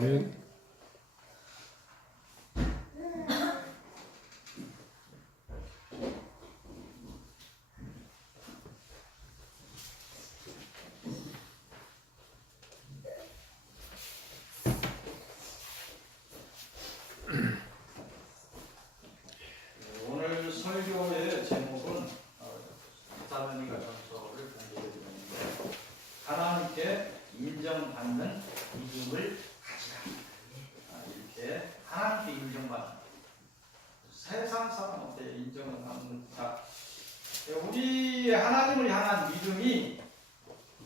아멘. 오늘 설교의 제목은 데살로니가 전서를 공부해 드렸는데, 하나님께 인정받는 믿음을 가지라. 이렇게 하나님께 인정받는, 세상 사람한테 인정을 받는다. 우리 하나님을 향한 믿음이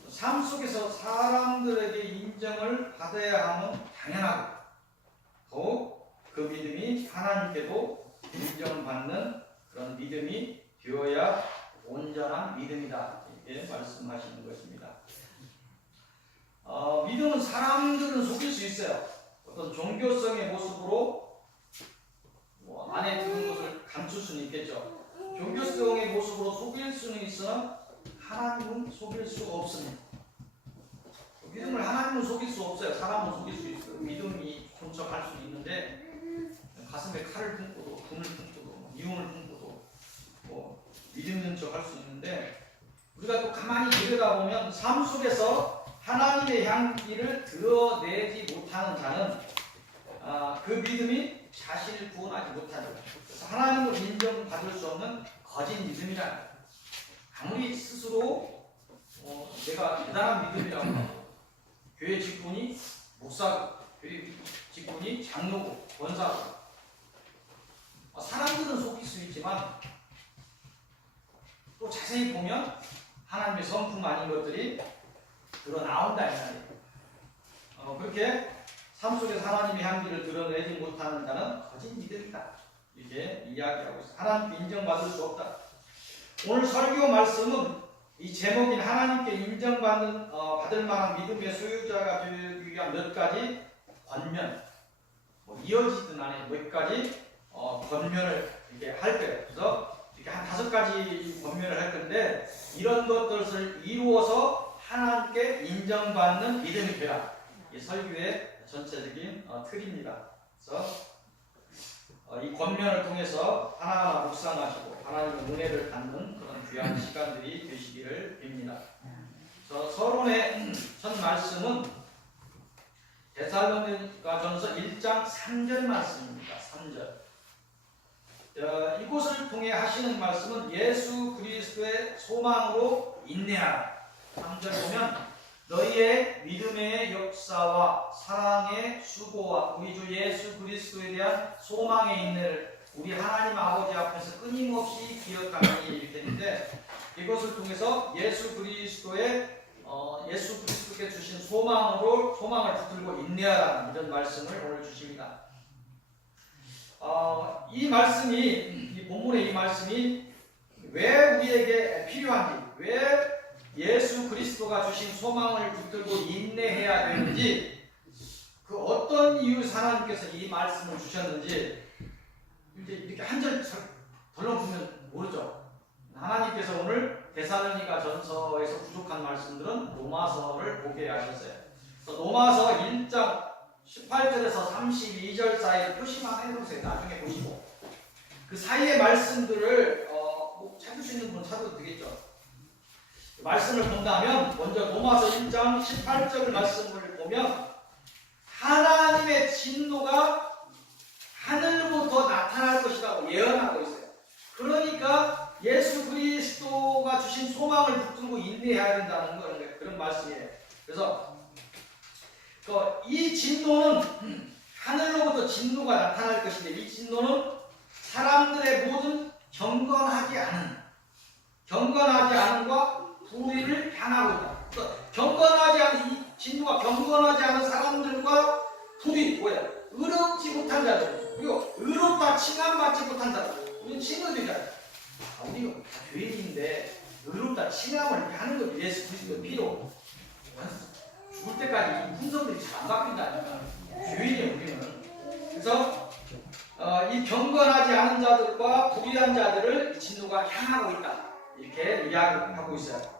삶 속에서 사람들에게 인정을 받아야 하면 당연하고, 더욱 그 믿음이 하나님께도 인정을 받는 그런 믿음이 되어야 온전한 믿음이다, 이렇게 말씀하시는 것입니다. 믿음은 사람들은 속일 수 있어요. 어떤 종교성의 모습으로 안에 드는 것을 감출 수는 있겠죠. 종교성의 모습으로 속일 수는 있으나 하나님은 속일 수 없습니다. 믿음을 하나님은 속일 수 없어요. 사람은 속일 수 있어요. 믿음이 존척할 수 있는데, 가슴에 칼을 품고도, 금을 품고도, 이혼을 품고도 믿음 있는 척 할 수 있는데, 우리가 또 가만히 들여다보면 삶 속에서 하나님의 향기를 드러내지 못하는 자는 그 믿음이 자신을 구원하지 못하는, 그래서 하나님을 인정받을 수 없는 거짓 믿음이라. 아무리 스스로 내가 대단한 믿음이라고 하고, 교회 직분이 목사고, 교회 직분이 장로고, 권사고, 사람들은 속일 수 있지만 또 자세히 보면 하나님의 성품 아닌 것들이 드러나온다, 이 말이에요. 그렇게 삶 속에서 하나님의 향기를 드러내지 못하는 자는 거짓 믿음이다, 이렇게 이야기하고 있어요. 하나님께 인정받을 수 없다. 오늘 설교 말씀은 이 제목인 하나님께 인정받는 받을 만한 믿음의 소유자가 되기 위한 몇 가지 권면, 이어지든 안에 몇 가지 권면을 이렇게 할 거예요. 그래서 이렇게 한 5가지 권면을 할 건데, 이런 것들을 이루어서 하나님께 인정받는 믿음이 되라. 이 설교의 전체적인 틀입니다. 그래서 이 권면을 통해서 하나하나 묵상하시고 하나님의 은혜를 받는 그런 귀한 시간들이 되시기를 빕니다. 서론의 첫 말씀은 데살로니가전서 1장 3절 말씀입니다. 3절. 이곳을 통해 하시는 말씀은 예수 그리스도의 소망으로 인내하라. 3절 보면 너희의 믿음의 역사와 사랑의 수고와 우리 주 예수 그리스도에 대한 소망의 인내를 우리 하나님 아버지 앞에서 끊임없이 기억하니, 이렇게 했는데, 이것을 통해서 예수 그리스도께 주신 소망을 붙들고 인내하라, 이런 말씀을 오늘 주십니다. 이 본문의 이 말씀이 왜 우리에게 필요한지, 왜 예수 그리스도가 주신 소망을 붙들고 인내해야 되는지, 그 어떤 이유에서 하나님께서 이 말씀을 주셨는지 이제 이렇게 한 절 덜렁보면 모르죠. 하나님께서 오늘 데살로니가 전서에서 부족한 말씀들은 로마서를 보게 하셨어요. 그래서 로마서 1장 18절에서 32절 사이에 표시만 해놓으세요. 나중에 보시고 그 사이의 말씀들을 찾을 수 있는 분은 찾아도 되겠죠. 말씀을 본다면 먼저 로마서 1장 18절 말씀을 보면 하나님의 진노가 하늘로부터 나타날 것이라고 예언하고 있어요. 그러니까 예수 그리스도가 주신 소망을 붙들고 인내해야 된다는 그런 말씀이에요. 그래서 이 진노는 하늘로부터 진노가 나타날 것인데, 이 진노는 사람들의 모든 경건하지 않음과 불의를 향하고 있다. 경건하지 않은 이 진노가 경건하지 않은 사람들과 불의, 의롭지 못한 자들, 그리고 의롭다 칭함받지 못한 자들. 우리는 칭의되잖아요. 우리가 다 죄인인데 의롭다 칭함을 하는 거지. 예수 그리스도의 피로. 죽을 때까지 이 fun성들이 잘 안 바뀐다니까. 죄인이에요, 우리는. 그래서 이 경건하지 않은 자들과 불의한 자들을 진노가 향하고 있다, 이렇게 이야기하고 있어요.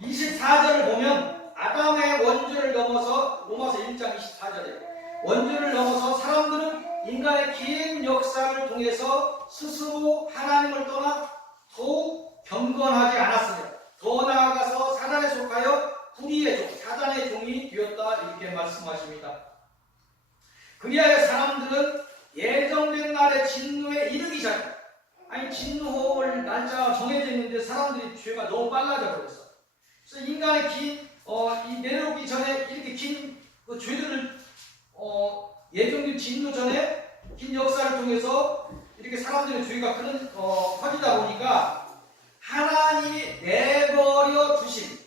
24절을 보면 아담의 원죄를 넘어서, 로마서 1장 24절에 원죄를 넘어서 사람들은 인간의 긴 역사를 통해서 스스로 하나님을 떠나 더욱 경건하지 않았으며 더 나아가서 사단에 속하여 불의의 종, 사단의 종이 되었다 이렇게 말씀하십니다. 그리하여 사람들은 예정된 날의 진노에 이르기 시작합니다. 아니 진노할 날짜가 정해져 있는데 사람들이 죄가 너무 빨라져 버렸어. 그래서 인간의 이 내려오기 전에 이렇게 긴 그 죄들을 예정된 진노 전에 긴 역사를 통해서 이렇게 사람들의 죄가 커지다 보니까 하나님이 내버려 두심,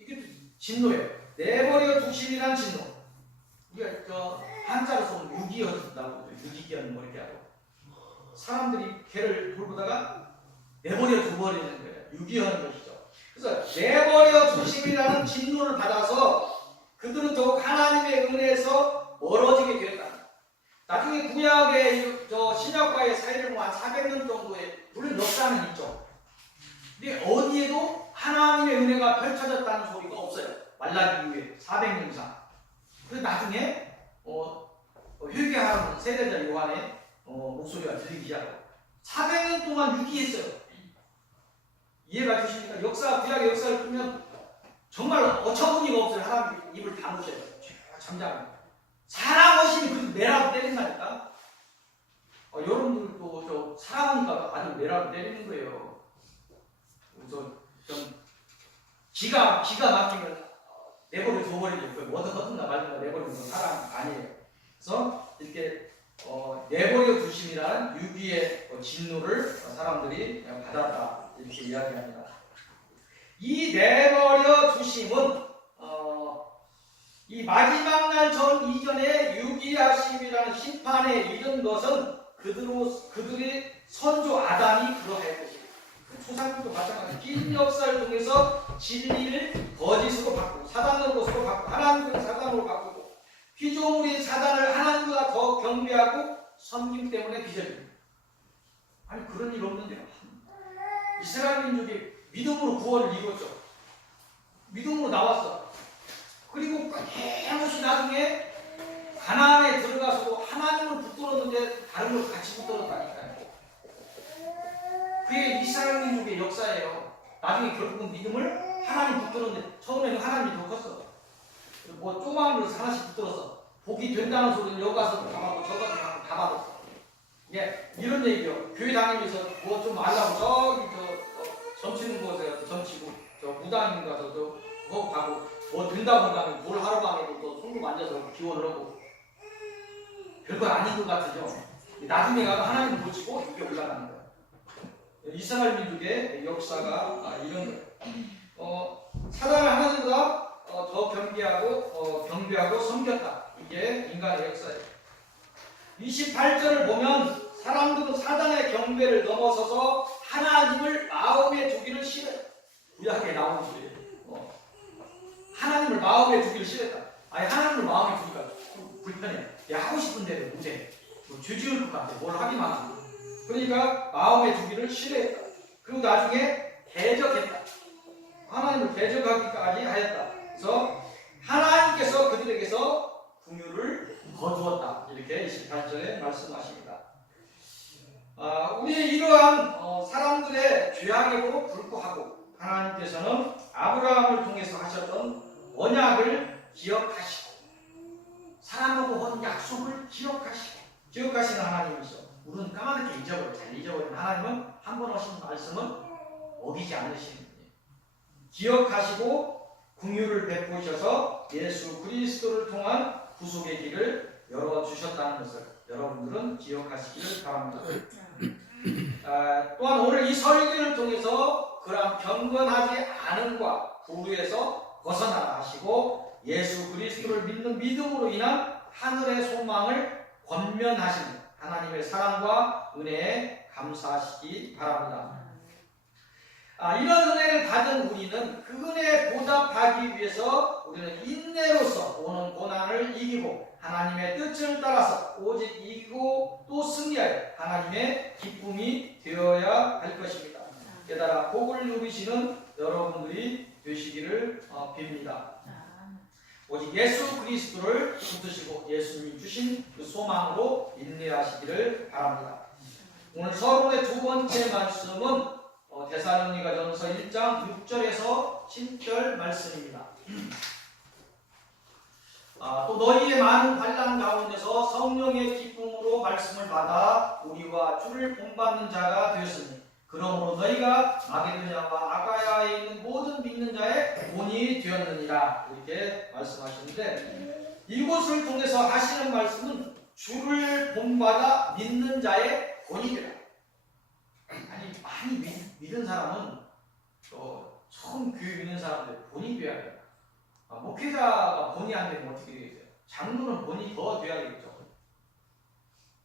이게 진노예요. 내버려 두심이란 진노. 우리가 한자로 써면 유기견이라고, 유기견 뭐 이렇게 하고 사람들이 개를 돌보다가 내버려 두버리는 거예요. 유기하는 것이죠. 그래서 내버려 두심이라는 진노를 받아서 그들은 더욱 하나님의 은혜에서 멀어지게 되었다. 나중에 구약의 신약과의 사이를 한 400년 정도의 물론 역사는 있죠. 근데 어디에도 하나님의 은혜가 펼쳐졌다는 소리가 없어요. 말라기 이후에 400년 이상. 그래서 나중에 회개하는 세대자 요한의 목소리가 들리기 시작하고 400년 동안 유기했어요. 이해가 되십니까? 구약의 역사를 보면 정말 어처구니가 없어요. 하나님 입을 다무셔요. 잠잠해. 사랑하시니 그래도 내라고 때린다니까. 여러분들도 사랑하니까 아주 내라고 때리는 거예요. 좀 기가 막히면 내버려 둬버리죠. 뭐든 허튼가 말든가 내버려 두면 사랑 아니에요. 그래서 이렇게 내버려 두심이라는 유기의 진노를 사람들이 받았다 이렇게 이야기합니다. 이 내버려 두심은 이 마지막 날 전 이전에 유기하심이라는 심판에 이른 것은 그들의 선조 아담이 그러했듯이 초상들도 마찬가지 긴 역사를 통해서 진리를 거짓으로 바꾸고 사단으로 것으로 바꾸고 하나님을 사단으로 바꾸고 피조물인 사단을 하나님보다 더 경배하고 섬김 때문에 빚어집니다. 아니 그런 일 없는데요. 이스라엘 민족이 믿음으로 구원을 이뤘죠. 믿음으로 나왔어. 그리고 끊임없이 나중에 가나안에 들어가서도 하나님을 붙들었는데 다른 걸 같이 붙들었다니까요. 그게 이스라엘 민족의 역사예요. 나중에 결국은 믿음을 하나님 붙들었는데 처음에는 하나님이 더 컸어. 뭐 조그만 걸 하나씩 붙들어서 복이 된다는 소리는 여기 가서도 다 받고 저기 가서 다 받았어. 예, 이런 얘기요. 교회 다니면서 뭐 좀 알라고 저기 점치는 곳에 점치고 무당인 가서 그거 가고 뭐 된다고 한다면 뭘 하러 가면 또 손으로 만져서 기원을 하고 별거 아닌 것 같으죠. 나중에 가서 하나님을 붙이고 이게 올라가는 거예요. 이스라엘 민족의 역사가 이런 거예요. 사단을 하나님보다 더 경배하고 섬겼다. 이게 인간의 역사예요. 28절을 보면 사람들은 사단의 경배를 넘어서서 하나님을 마음에 두기를 싫어요. 구약에 나오는 소리예요. 하나님을 마음에 두기를 싫어했다. 아니 하나님을 마음에 두기가 불편해. 하고 싶은 대로 못해. 죄 지을 것 같아. 뭘 하기만 하고. 그러니까 마음에 두기를 싫어했다. 그리고 나중에 대적했다. 하나님을 대적하기까지 하였다. 그래서 하나님께서 그들에게서 긍휼을 거두었다. 이렇게 28절에 말씀하십니다. 우리의 이러한 사람들의 죄악에도 불구하고 하나님께서는 아브라함을 통해서 하셨던 언약을 기억하시고 사람하고 한 약속을 기억하시는 하나님이죠. 우리는 까맣게 잘 잊어버린 하나님은 한 번 하신 말씀은 어기지 않으시는 분이에요. 기억하시고 긍휼을 베푸셔서 예수 그리스도를 통한 구속의 길을 열어주셨다는 것을 여러분들은 기억하시기를 바랍니다. 또한 오늘 이 설교를 통해서 그러한 경건하지 않음과 불의에서 벗어나라 하시고 예수 그리스도를 믿는 믿음으로 인한 하늘의 소망을 권면하시는 하나님의 사랑과 은혜에 감사하시기 바랍니다. 이런 은혜를 받은 우리는 그 은혜에 보답하기 위해서 우리는 인내로서 오는 고난을 이기고 하나님의 뜻을 따라서 오직 이기고 또 승리하여 하나님의 기쁨이 되어야 할 것입니다. 깨달아 복을 누리시는 여러분들이 되시기를 빕니다. 오직 예수 그리스도를 붙드시고 예수님이 주신 그 소망으로 인내하시기를 바랍니다. 오늘 서론의 두 번째 말씀은 데살로니가전서 1장 6절에서 7절 말씀입니다. 또 너희의 많은 환난 가운데서 성령의 기쁨으로 말씀을 받아 우리와 주를 본받는 자가 되었으니 그러므로 너희가 마게도냐와 아가야에 있는 모든 믿는 자의 본이 되었느니라. 이렇게 말씀하시는데 이곳을 통해서 하시는 말씀은 주를 본받아 믿는 자의 본이 되라. 아니 많이 믿은 사람은 처음 교회 믿는 사람들 본이 돼야 돼요. 목회자가 본이 안 되면 어떻게 되겠어요? 장로는 본이 더 돼야 되겠죠.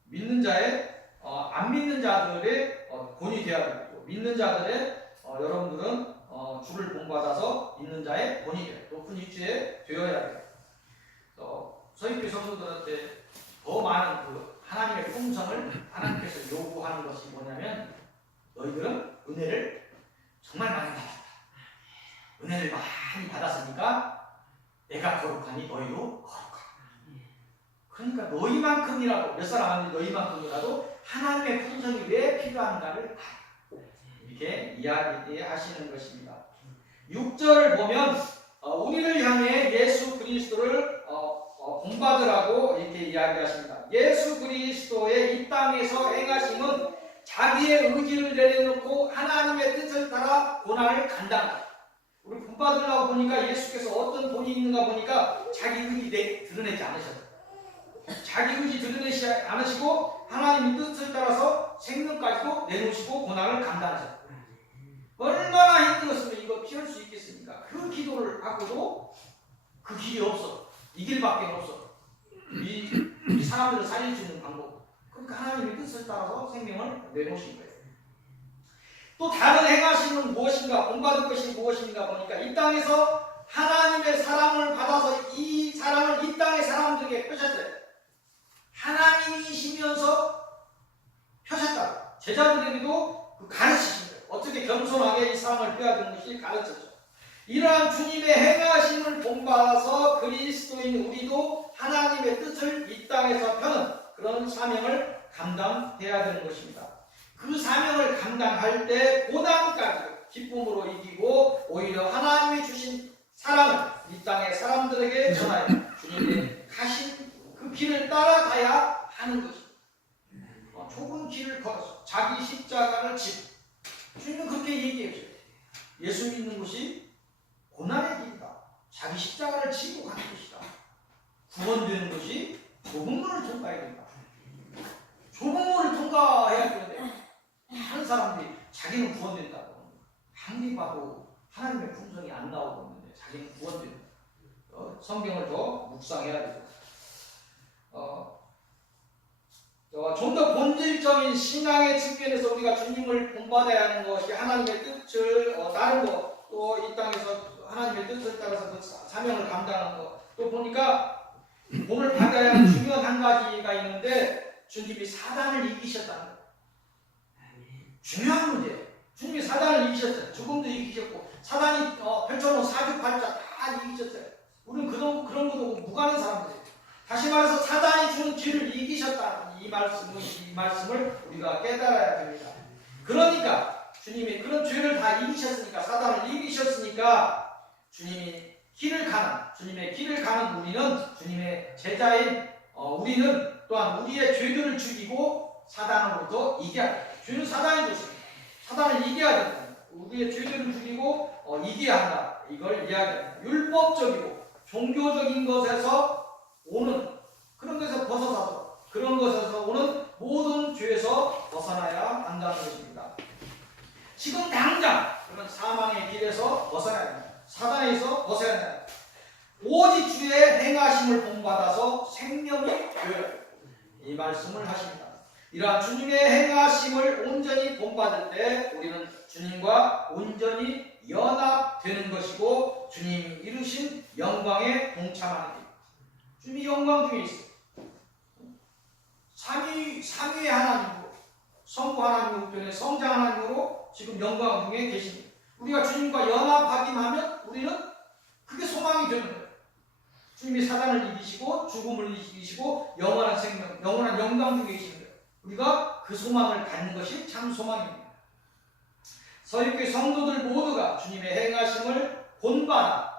믿는 자의 안 믿는 자들의 본이 되어야 되고 믿는 자들의 여러분들은 주를 본받아서 믿는 자의 본이 되어야 높은 위치에 되어야 돼요. 서입교 성도들한테 더 많은 그 하나님의 풍성을 하나님께서 요구하는 것이 뭐냐면 너희들은 은혜를 정말 많이 받았다. 은혜를 많이 받았으니까 내가 거룩하니 너희도 거룩하다. 그러니까 너희만큼이라도 몇 사람 아닌데 너희만큼이라도 하나님의 풍성이 왜 필요한가를 이렇게 이야기하시는 것입니다. 6절을 보면 우리를 향해 예수 그리스도를 본받으라고 이렇게 이야기하십니다. 예수 그리스도의 이 땅에서 행하심은 자기의 의지를 내려놓고 하나님의 뜻을 따라 고난을 감당한다. 우리 본받으려고 보니까 예수께서 어떤 본이 있는가 보니까 자기 의지 드러내지 않으셨어요. 자기 의지 드러내지 않으시고 하나님의 뜻을 따라서 생명까지도 내놓으시고 고난을 감당하셨어요. 얼마나 힘들었으면 이거 피할 수 있겠습니까? 그 기도를 하고도 그 길이 없어. 이 길밖에 없어. 이 사람들을 살릴 수 있는 방법. 그러니까 하나님의 뜻을 따라서 생명을 내놓으신 거예요. 또 다른 행하심은 무엇인가, 본받을 것이 무엇인가 보니까 이 땅에서 하나님의 사랑을 받아서 이 사랑을 이 땅의 사람들에게 펴셨어요. 하나님이시면서 펴셨다. 제자들에게도 가르치신 거예요. 어떻게 겸손하게 이 사랑을 펴야 되는 것이 가르쳤죠. 이러한 주님의 행하심을 본받아서 그리스도인 우리도 하나님의 뜻을 이 땅에서 펴는 그런 사명을 감당해야 되는 것입니다. 그 사명을 감당할 때 고난까지 기쁨으로 이기고 오히려 하나님이 주신 사랑을 이 땅의 사람들에게 전하여 주님의 가신 그 길을 따라가야 하는 것입니다. 좁은 길을 걸어서 자기 십자가를 지고 주님은 그렇게 얘기해요. 예수 믿는 것이 고난의 길이다. 자기 십자가를 지고 가는 것이다. 구원되는 것이 좁은 문을 통과해야 된다. 좁은 문을 통과해야 되는데 많은 사람들이 자기는 구원된다고 아무리 봐도 하나님의 품성이 안 나오고 있는데 자기는 구원된다. 성경을 더 묵상해야 되죠. 좀 더 본질적인 신앙의 측면에서 우리가 주님을 본받아야 하는 것이 하나님의 뜻을 따른 것, 또 이 땅에서 하나님의 뜻을 따라서 그 사명을 감당하는 것, 또 보니까 본을 받아야 하는 중요한 한 가지가 있는데 주님이 사단을 이기셨다는 거예요. 중요한 문제예요. 주님이 사단을 이기셨어요. 죽음도 이기셨고 사단이 펼쳐놓은 사주팔자 다 이기셨어요. 우리는 그런 것도 무관한 사람들이에요. 다시 말해서 사단이 주는 죄를 이기셨다. 이 말씀을 우리가 깨달아야 됩니다. 그러니까 주님이 그런 죄를 다 이기셨으니까 사단을 이기셨으니까 주님의 길을 가는 우리는 주님의 제자인 우리는 또한 우리의 죄들을 죽이고 사단으로부터 이겨야 합니다. 죄는 사단이 좋습니다. 사단을 이겨야 된다. 우리의 죄들을 죽이고 이겨야 한다. 이걸 이야기합니다. 율법적이고 종교적인 것에서 오는 그런 것에서 벗어나서 그런 것에서 오는 모든 죄에서 벗어나야 한다는 것입니다. 지금 당장 그런 사망의 길에서 벗어나야 합니다. 사단에서 벗어야 합니다. 오직 주의 행하심을 본받아서 생명이 되어야 합니다. 이 말씀을 하십니다. 이러한 주님의 행하심을 온전히 본받을 때 우리는 주님과 온전히 연합되는 것이고 주님이 이루신 영광에 동참하는 것. 주님이 영광 중에 있어요. 삼위의 하나님으로 성부 하나님의 우편에 성자 하나님으로 지금 영광 중에 계십니다. 우리가 주님과 연합하기만 하면 우리는 그게 소망이 되는 거예요. 주님이 사단을 이기시고 죽음을 이기시고 영원한 생명, 영원한 영광 중에 계시는 거예요. 우리가 그 소망을 갖는 것이 참 소망입니다. 서귀교회 성도들 모두가 주님의 행하심을 본받아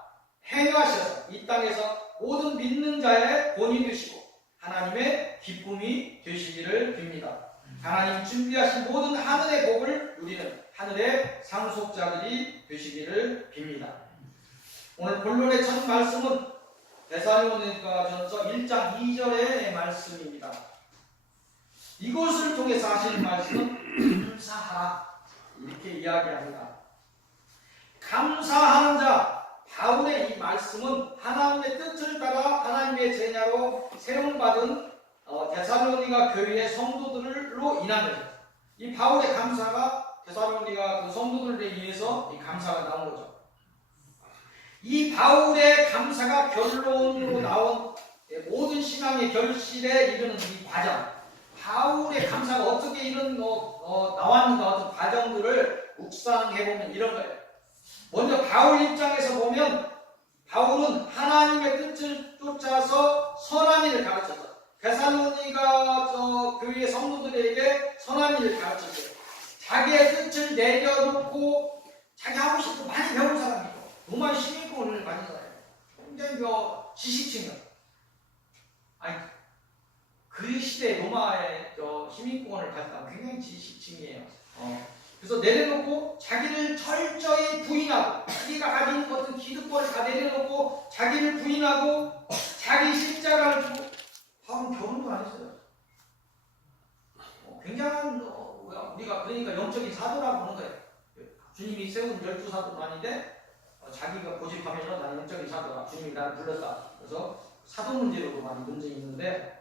행하셔서 이 땅에서 모든 믿는 자의 본이 되시고 하나님의 기쁨이 되시기를 빕니다. 하나님 준비하신 모든 하늘의 복을 누리는 하늘의 상속자들이 되시기를 빕니다. 오늘 본론의 첫 말씀은 데살로니가전서 1장 2절의 말씀입니다. 이것을 통해서 하시는 말씀은 감사하라 이렇게 이야기합니다. 감사하는 자 바울의 이 말씀은 하나님의 뜻을 따라 하나님의 제자로 세움받은 데살로니가 교회의 성도들로 인한 거죠. 이 바울의 감사가 데살로니가 그 성도들에 의해서 이 감사가 나온 거죠. 이 바울의 감사가 결론으로 나온 모든 신앙의 결실에 이르는 이 과정, 바울의 감사가 어떻게 이런 나왔는가 어떤 과정들을 묵상해보면 이런 거예요. 먼저 바울 입장에서 보면 바울은 하나님의 뜻을 쫓아서 선한 일을 가르쳤죠. 데살로니가 교회의 성도들에게 선한 일을 가르쳤어요. 자기의 뜻을 내려놓고 자기 하고 싶은 거 많이 배운 사람이고 로마의 시민권을 가진 사람이에요. 굉장히 지식층이에요. 아니 그 시대 로마의 시민권을 가진 사람 굉장히 지식층이에요. 그래서 내려놓고 자기를 철저히 부인하고 자기가 가진 어떤 기득권을 다 내려놓고 자기를 부인하고 자기 십자가를 주고 바울은 결혼도 안 했어요. 굉장한 우리가 그러니까 영적인 사도라고 하는 거예요. 주님이 세운 12사도는 아닌데 자기가 고집하면서 나는 영적인 사도다. 주님이 나를 불렀다. 그래서 사도 문제로도 많이 문제 있는데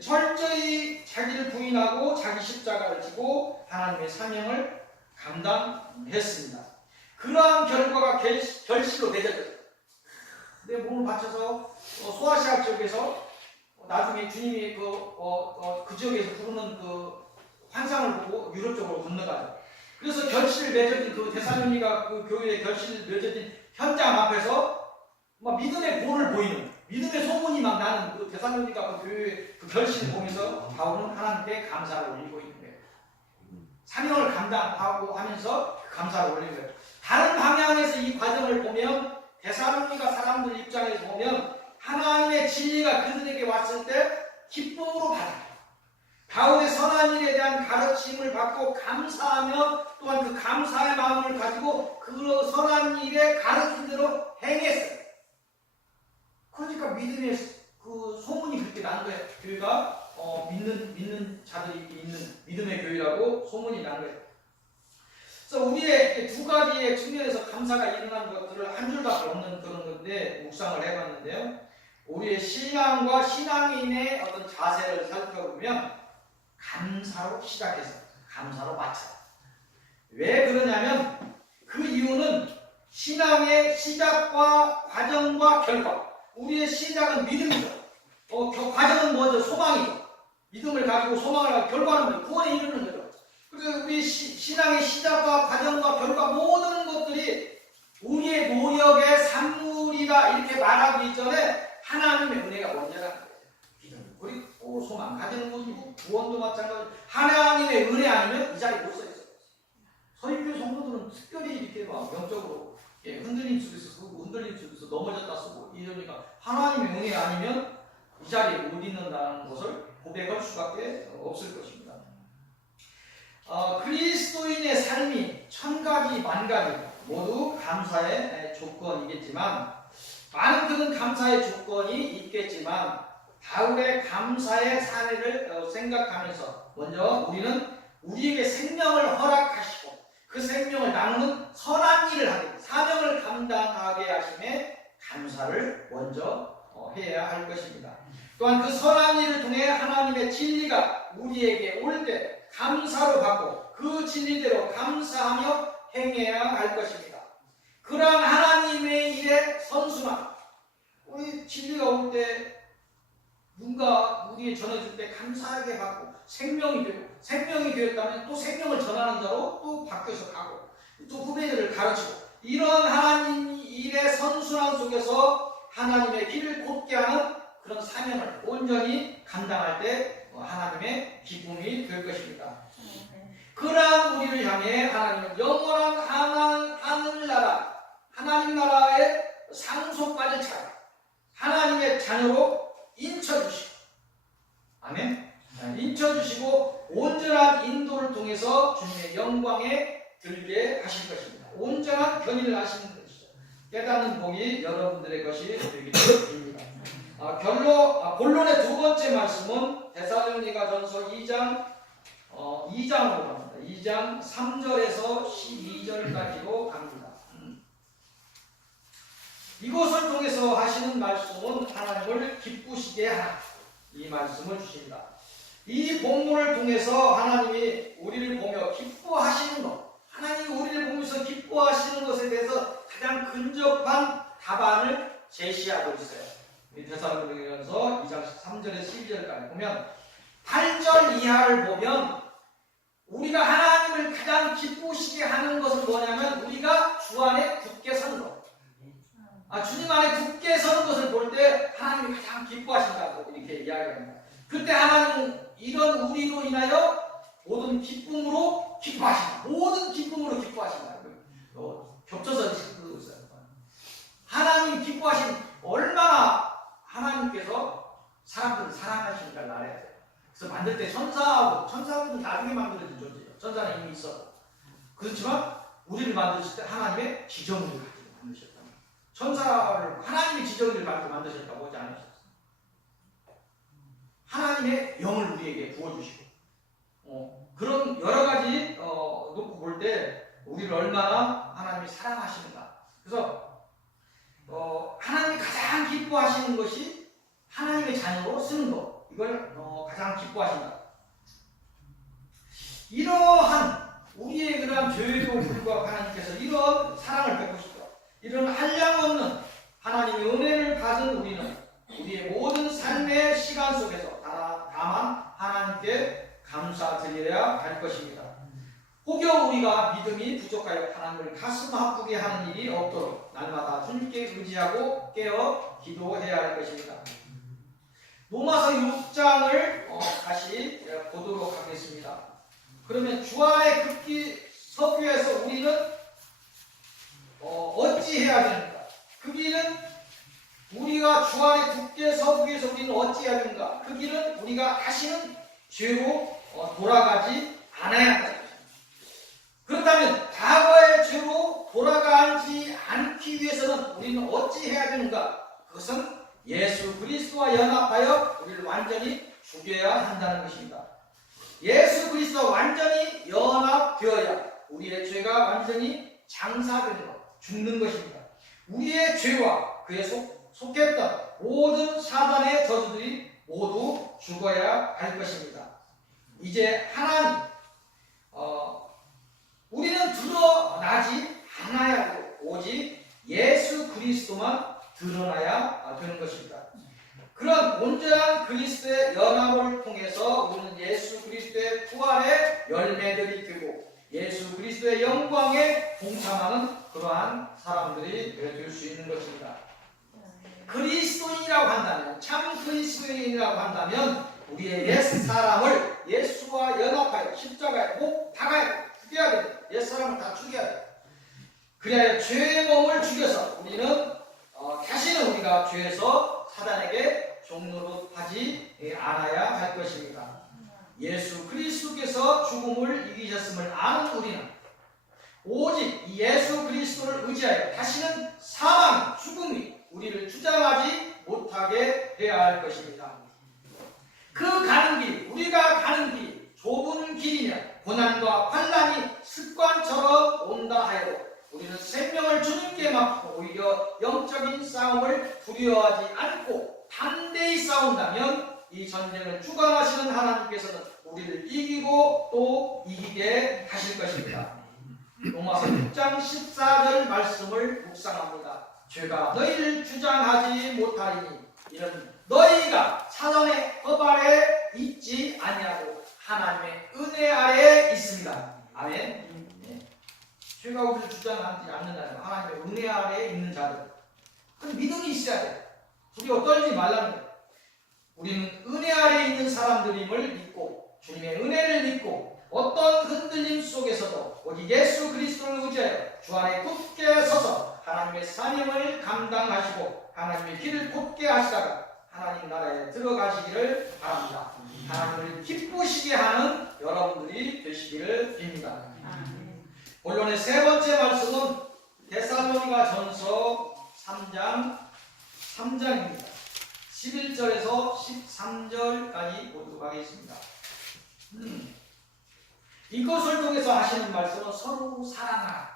철저히 자기를 부인하고 자기 십자가를 지고 하나님의 사명을 감당했습니다. 그러한 결과가 결실로 맺어졌어요. 내 몸을 바쳐서 소아시아 지역에서 나중에 주님이 그 지역에서 부르는 그 환상을 보고 유럽 쪽으로 건너가죠. 그래서 결실 맺어진 그 데살로니가 그 교회의 결실 맺어진 현장 앞에서 막 믿음의 볼을 보이는 믿음의 소문이 막 나는 그 데살로니가 그 교회의 그 결실을 보면서 바울은 하나님께 감사를 올리고 있는 거예요. 사명을 감당하고 하면서 감사를 올리는 거예요. 다른 방향에서 이 과정을 보면 데살로니가 사람들 입장에서 보면 하나님의 진리가 그들에게 왔을 때 기쁨으로 받아요. 바울의 선한 일에 대한 가르침을 받고 감사하며 또한 그 감사의 마음을 가지고 그 선한 일에 가르친 대로 행했어요. 그러니까 믿음의 그 소문이 그렇게 난 거예요. 교회가 믿는 자들이 있는 믿음의 교회라고 소문이 난 거예요. 그래서 우리의 두 가지의 측면에서 감사가 일어난 것들을 한 줄밖에 없는 그런 건데 묵상을 해봤는데요. 우리의 신앙과 신앙인의 어떤 자세를 살펴보면 감사로 시작해서 감사로 마쳐요. 왜 그러냐면 그 이유는 신앙의 시작과 과정과 결과. 우리의 시작은 믿음이죠. 과정은 뭐죠? 소망이죠. 믿음을 가지고 소망을 가지고 결과는 뭐예요? 구원에 이르는 거죠. 그래서 우리 신앙의 시작과 과정과 결과 모든 것들이 우리의 노력의 산물이다 이렇게 말하기 전에 하나님의 은혜가 먼저라는 거예요. 믿음, 그리고 소망, 가정 모이고 구원도 마찬가지로 하나님의 은혜 아니면 이 자리에 못 서 있어요. 서귀교회 성도들은 특별히 이렇게 막 영적으로 흔들림 속에서 쓰고 흔들림 속에서 넘어졌다 쓰고 이러니까 하나님의 은혜 아니면 이 자리에 못 있는다는 것을 고백할 수밖에 없을 것입니다. 그리스도인의 삶이 천가지 만가지 모두 감사의 조건이겠지만 많은 그런 감사의 조건이 있겠지만 바울의 감사의 사례를 생각하면서 먼저 우리는 우리에게 생명을 허락하시고 그 생명을 나누는 선한 일을 하게 사명을 감당하게 하심에 감사를 먼저 해야 할 것입니다. 또한 그 선한 일을 통해 하나님의 진리가 우리에게 올 때 감사로 받고 그 진리대로 감사하며 행해야 할 것입니다. 그러한 하나님의 일에 선순환, 우리 진리가 올 때 누군가 우리에 전해줄 때 감사하게 받고 생명이 되고 생명이 되었다면 또 생명을 전하는 자로 또 바뀌어서 가고 또 후배들을 가르치고 이런 하나님 일의 선순환 속에서 하나님의 길을 곧게 하는 그런 사명을 온전히 감당할 때 하나님의 기쁨이 될 것입니다. 그러한 우리를 향해 하나님은 영원한 하늘나라, 하나님 나라의 상속받을 자, 하나님의 자녀로 인쳐주시고, 아멘. 인쳐주시고 온전한 인도를 통해서 주님의 영광에 들게 하실 것입니다. 온전한 견인을 하시는 것이죠. 깨닫는 복이 여러분들의 것이 되기를 드립니다. 본론의 두 번째 말씀은 데살로니가전서 2장으로 갑니다. 2장 3절에서 12절까지로 갑니다. 이것을 통해서 하시는 말씀은 하나님을 기쁘시게 하라, 이 말씀을 주십니다. 이 본문을 통해서 하나님이 우리를 보며 기뻐하시는 것, 하나님이 우리를 보면서 기뻐하시는 것에 대해서 가장 근접한 답안을 제시하고 있어요. 우리 데살로니가전서 2장 3절에서 12절까지 보면 8절 이하를 보면 우리가 하나님을 가장 기쁘시게 하는 것은 뭐냐면 우리가 주 안에 굳게 서는 것. 주님 안에 굳게 서는 것을 볼 때 하나님이 가장 기뻐하신다고 이렇게 이야기합니다. 그때 하나님은 이런 우리로 인하여 모든 기쁨으로 기뻐하신다. 모든 기쁨으로 기뻐하신다. 겹쳐서 읽고 있어요. 하나님 기뻐하신, 얼마나 하나님께서 사람들을 사랑하시니까 알아야 돼요. 그래서 만들 때 천사하고는 나중에 만들어진 존재예요. 천사는 이미 있어. 그렇지만 우리를 만드실 때 하나님의 지정을 가지고 만드셨다. 천사를 하나님의 지정을 가지고 만드셨다고 하지 않으셨어요. 하나님의 영을 우리에게 부어주시고, 그런 여러 가지 놓고 볼 때 우리를 얼마나 하나님이 사랑하시는가. 그래서 하나님이 가장 기뻐하시는 것이 하나님의 자녀로 쓰는 것, 이걸 가장 기뻐하신다. 이러한 우리의 그러한 죄에도 불구하고 하나님께서 이런 사랑을 베푸시고, 이런 한량없는 하나님의 은혜를 받은 우리는 우리의 모든 삶의 시간 속에서 다만 하나님께 감사드려야 할 것입니다. 혹여 우리가 믿음이 부족하여 하나님을 가슴 아프게 하는 일이 없도록 날마다 주님께 의지하고 깨어 기도해야 할 것입니다. 로마서 6장을 다시 보도록 하겠습니다. 그러면 주 안에 굳게 서기 위해서 우리는 어찌 해야 되는가? 그 길은 우리가 주 안에 굳게 서기 위해서 우리는 어찌 해야 되는가? 그 길은 우리가 다시는 죄로 돌아가지 않아야 한다. 그렇다면 과거의 죄로 돌아가지 않기 위해서는 우리는 어찌 해야 되는가? 그것은 예수 그리스도와 연합하여 우리를 완전히 죽여야 한다는 것입니다. 예수 그리스도와 완전히 연합되어야 우리의 죄가 완전히 장사되는 것, 죽는 것입니다. 우리의 죄와 그에 속했던 모든 사단의 저주들이 모두 죽어야 할 것입니다. 이제 하나님, 우리는 드러나지 않아야 하고 오직 예수 그리스도만 드러나야 되는 것입니다. 그런 온전한 그리스도의 연합을 통해서 우리는 예수 그리스도의 부활의 열매들이 되고 예수 그리스도의 영광에 동참하는 그러한 사람들이 될 수 있는 것입니다. 그리스도인이라고 한다면, 참 그리스도인이라고 한다면 우리의 옛 사람을 예수와 연합하여 십자가에 못 박아야 죽여야 됩니다. 옛 사람을 다 죽여야 돼요. 그래야 죄의 몸을 죽여서 우리는 다시는 우리가 죄에서 사단에게 종노릇하지 않아야 할 것입니다. 예수 그리스도께서 죽음을 이기셨음을 아는 우리는 오직 예수 그리스도를 의지하여 다시는 사망, 죽음이 우리를 주장하지 못하게 해야 할 것입니다. 그 가는 길, 우리가 가는 길, 좁은 길이면 고난과 환난이 습관처럼 온다 하여도 우리는 생명을 주님께 맡기고 오히려 영적인 싸움을 두려워하지 않고 담대히 싸운다면 이 전쟁을 주관하시는 하나님께서는 우리를 이기고 또 이기게 하실 것입니다. 로마서 6장 14절 말씀을 묵상합니다. 죄가 너희를 주장하지 못하리니 이는 너희가 사단의 법 아래 있지 아니하고 하나님의 은혜 아래에 있습니다. 아멘. 죄가 우리를 주장하지 않는다면 하나님의 은혜 아래에 있는 자들, 그 믿음이 있어야 돼. 두려워 떨지 말라는 거예요. 우리는 은혜 아래 있는 사람들임을 믿고 주님의 은혜를 믿고 어떤 흔들림 속에서도 오직 예수 그리스도를 의지하여 주 안에 굳게 서서 하나님의 사명을 감당하시고 하나님의 길을 곧게 하시다가 하나님 나라에 들어가시기를 바랍니다. 하나님을 기쁘시게 하는 여러분들이 되시기를 빕니다. 본론의 세 번째 말씀은 데살로니가 전서 3장입니다. 11절에서 13절까지 보도록 하겠습니다. 이것을 통해서 하시는 말씀은 서로 사랑하라.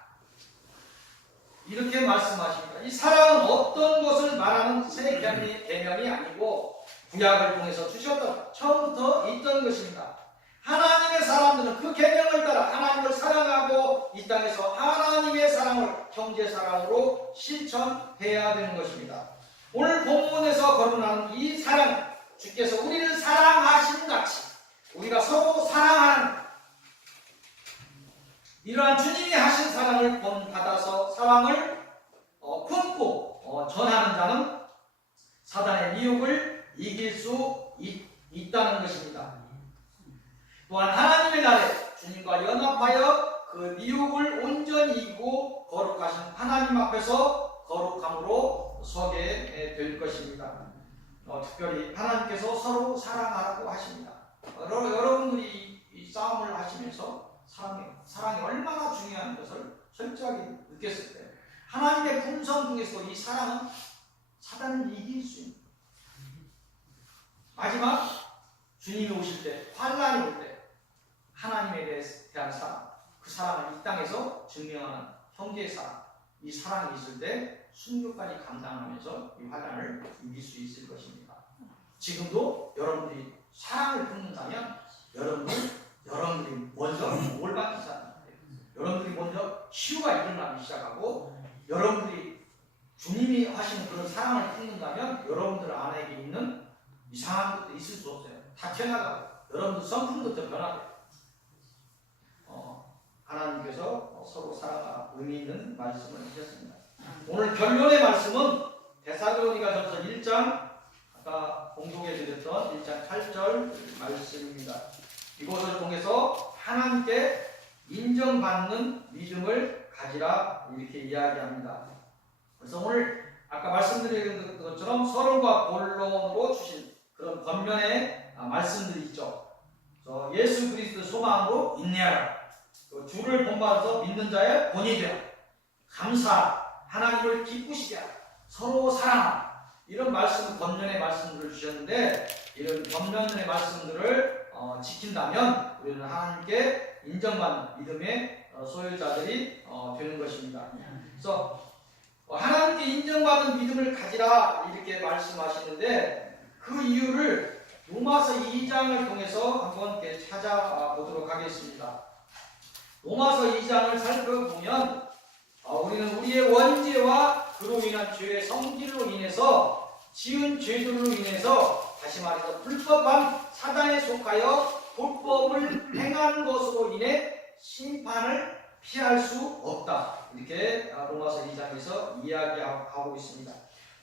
이렇게 말씀하십니다. 이 사랑은 어떤 것을 말하는 새 개념이 아니고 구약을 통해서 주셨던 처음부터 있던 것입니다. 하나님의 사람들은 그 개념을 따라 하나님을 사랑하고 이 땅에서 하나님의 사랑을 형제 사랑으로 실천해야 되는 것입니다. 오늘 본문에서 거론하는 이 사랑, 주께서 우리를 사랑하신 같이 우리가 서로 사랑하는 이러한 주님이 하신 사랑을 본받아서 사랑을 품고 전하는 자는 사단의 미혹을 이길 수 있다는 것입니다. 또한 하나님의 날에 주님과 연합하여 그 미혹을 온전히 이기고 거룩하신 하나님 앞에서 거룩함으로 서게 될 것입니다. 특별히 하나님께서 서로 사랑하라고 하십니다. 여러분들이 이 싸움을 하시면서 사랑이 얼마나 중요한 것을 철저하게 느꼈을 때 하나님의 품성 중에서 이 사랑은 사단을 이길 수 있는 마지막 주님이 오실 때 환난이 올 때 하나님에 대한 사랑, 그 사랑을 이 땅에서 증명하는 형제의 사랑, 이 사랑이 있을 때 순교까지 감당하면서 이 환난을 이길 수 있을 것입니다. 지금도 여러분들이 사랑을 품는다면 여러분들이 먼저 뭘 받는 사람이에요. 여러분들이 먼저 치유가 일어나기 시작하고 여러분들이 주님이 하시는 그런 사랑을 품는다면 여러분들 안에 있는 이상한 것도 있을 수 없어요. 다 튀어나가고 여러분들 성품부터 변화돼요. 하나님께서 서로 사랑하라 의미 있는 말씀을 하셨습니다. 오늘 결론의 말씀은 데살로니가 전서 1장 아까 공독해 드렸던 1장 8절 말씀입니다. 이것을 통해서 하나님께 인정받는 믿음을 가지라 이렇게 이야기합니다. 그래서 오늘 아까 말씀드린 것처럼 서론과 본론으로 주신 그런 겉면의 말씀들이 있죠. 그래서 예수 그리스도 소망으로 인내하라. 주를 본받아서 믿는 자의 본이 되라. 감사하라. 하나님을 기쁘시게 하라. 서로 사랑하라. 이런 말씀, 겉면의 말씀들을 주셨는데 이런 겉면의 말씀들을 지킨다면 우리는 하나님께 인정받는 믿음의 소유자들이 되는 것입니다. 그래서 하나님께 인정받는 믿음을 가지라 이렇게 말씀하시는데 그 이유를 로마서 2장을 통해서 한번 찾아보도록 하겠습니다. 로마서 2장을 살펴보면 우리는 우리의 원죄와 그로 인한 죄의 성질로 인해서 지은 죄들로 인해서 다시 말해서 불법한 사단에 속하여 불법을 행한 것으로 인해 심판을 피할 수 없다. 이렇게 로마서 2장에서 이야기하고 있습니다.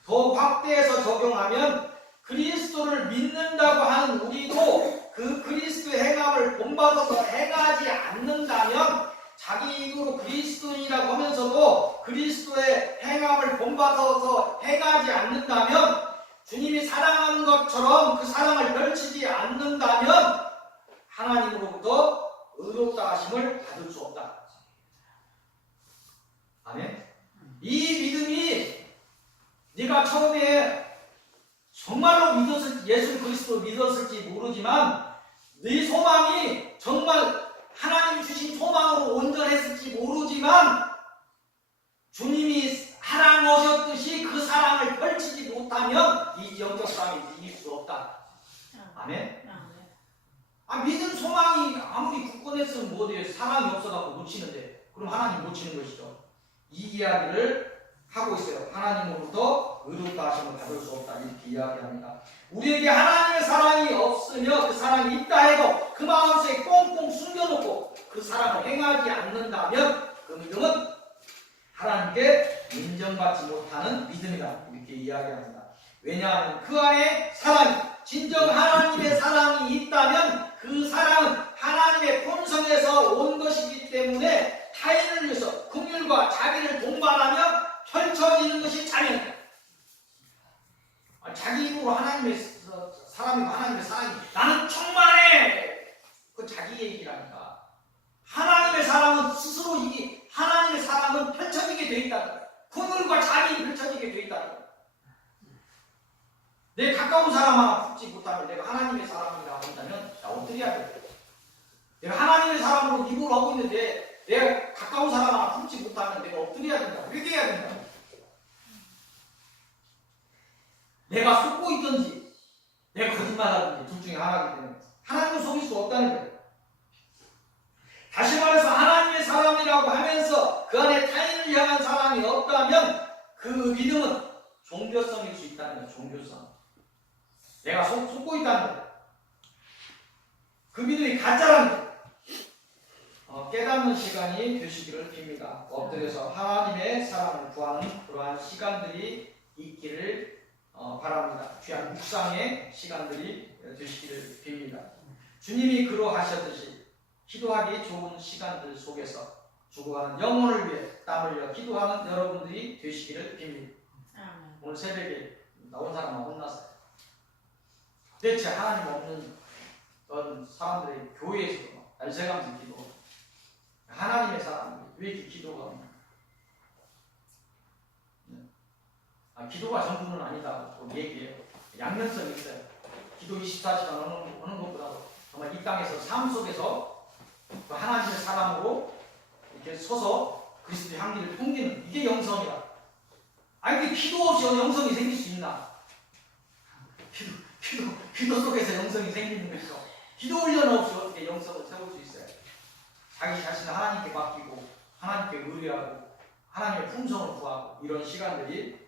더 확대해서 적용하면 그리스도를 믿는다고 하는 우리도 그 그리스도의 행함을 본받아서 행하지 않는다면 자기 입으로 그리스도인이라고 하면서도 그리스도의 행함을 본받아서 행하지 않는다면 주님이 사랑하는 것처럼 그 사랑을 펼치지 않는다면 하나님으로부터 의롭다 하심을 받을 수 없다. 아멘. 이 믿음이 네가 처음에 정말로 예수 그리스도 믿었을지 모르지만 네 소망이 정말 하나님이 주신 소망으로 온전했을지 모르지만 주님이 사랑하셨듯이 그 사랑을 펼치지 못하면 이 영적 싸움이 이길 수 없다. 아멘. 믿음 소망이 아무리 굳건했으면 뭐돼요? 사랑이 없어갖고 놓치는데 그럼 하나님 놓치는 것이죠. 이 이야기를 하고 있어요. 하나님으로부터 의롭다 하심을 받을 수 없다 이렇게 이야기합니다. 우리에게 하나님의 사랑이 없으며 그 사랑이 있다 해도 그 마음속에 꽁꽁 숨겨놓고 그 사랑을 행하지 않는다면 그 믿음은 하나님께 인정받지 못하는 믿음이다 이렇게 이야기합니다. 왜냐하면 사람이 하나님의 사람이 나는 충만해. 그 자기 얘기라니까. 하나님의 사람은 스스로 이게 하나님의 사람은 펼쳐지게 돼 있다는 거야. 그늘과 자리 펼쳐지게 돼 있다는 거야. 내 가까운 사람 하나 붙지 못하면 내가 하나님의 사람이라고 한다면 나 어떻게 해야 돼? 내가 하나님의 사람으로 입을 하고 있는데 내가 가까운 사람 하나 붙지 못하면 내가 어떻게 해야 된다? 회개해야 된다. 내가 속고 있든지 내가 거짓말하든지 둘 중에 하나이기 때문에 하나님을 속일 수 없다는 거예요. 다시 말해서 하나님의 사람이라고 하면서 그 안에 타인을 향한 사람이 없다면 그 믿음은 종교성일 수 있다는 거예요. 종교성. 내가 속고 있다는 거예요. 그 믿음이 가짜라는 거예요. 깨닫는 시간이 되시기를 빕니다. 엎드려서 하나님의 사랑을 구하는 그러한 시간들이 있기를 바랍니다. 귀한 묵상의 시간들이 되시기를 빕니다. 주님이 그러하셨듯이 기도하기 좋은 시간들 속에서 죽어가는 영혼을 위해 땀 흘려 기도하는 여러분들이 되시기를 빕니다. 오늘 새벽에 나온 사람은 혼났어요. 대체 하나님 없는 어떤 사람들의 교회에서 날새가면서 기도. 하나님의 사람이 왜 이렇게 기도가 없나? 기도가 전부는 아니다고 얘기해요. 양면성이 있어요. 기도 24시간 하는 것보다도 정말 이 땅에서 삶 속에서 하나님의 사람으로 이렇게 서서 그리스도의 향기를 풍기는 이게 영성이다. 아니 기도 없이 영성이 생길 수 있나? 기도 속에서 영성이 생기는 것이죠. 기도 훈련 없이 어떻게 영성을 세울 수 있어요? 자기 자신을 하나님께 맡기고 하나님께 의뢰하고 하나님의 풍성을 구하고 이런 시간들이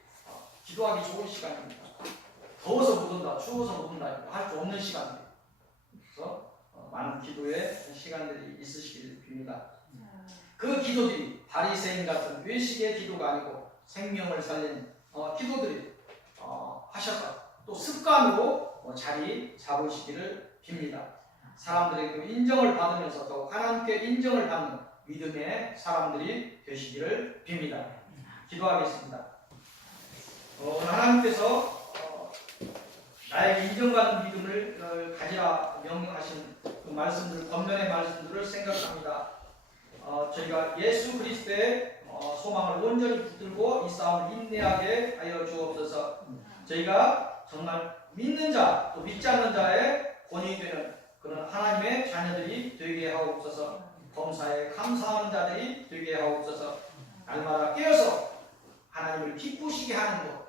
기도하기 좋은 시간입니다. 더워서 못 온다, 추워서 못 온다 할 수 없는 시간입니다. 그래서 많은 기도의 시간들이 있으시기를 빕니다. 그 기도들이 바리새인 같은 외식의 기도가 아니고 생명을 살리는 기도들이 하셨다. 또 습관으로 자리 잡으시기를 빕니다. 사람들의 그 인정을 받으면서 또 하나님께 인정을 받는 믿음의 사람들이 되시기를 빕니다. 기도하겠습니다. 하나님께서 나에게 인정받는 믿음을 가지라 명령하신 그 말씀들, 권면의 말씀들을 생각합니다. 저희가 예수 그리스도의 소망을 온전히 붙들고 이 싸움을 인내하게 하여 주옵소서. 저희가 정말 믿는 자, 또 믿지 않는 자의 권위 되는 그런 하나님의 자녀들이 되게 하옵소서. 범사에 감사하는 자들이 되게 하옵소서. 날마다 깨어서 하나님을 기쁘시게 하는 것,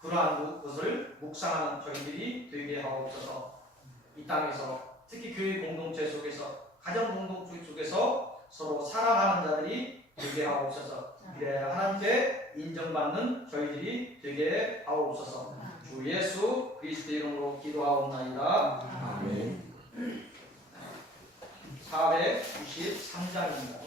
그러한 것을 묵상하는 저희들이 되게 하옵소서. 이 땅에서 특히 교회 공동체 속에서 가정 공동체 속에서 서로 사랑하는 자들이 되게 하옵소서. 이래야 하나님께 인정받는 저희들이 되게 하옵소서. 주 예수 그리스도 이름으로 기도하옵나이다. 아멘. 493장입니다.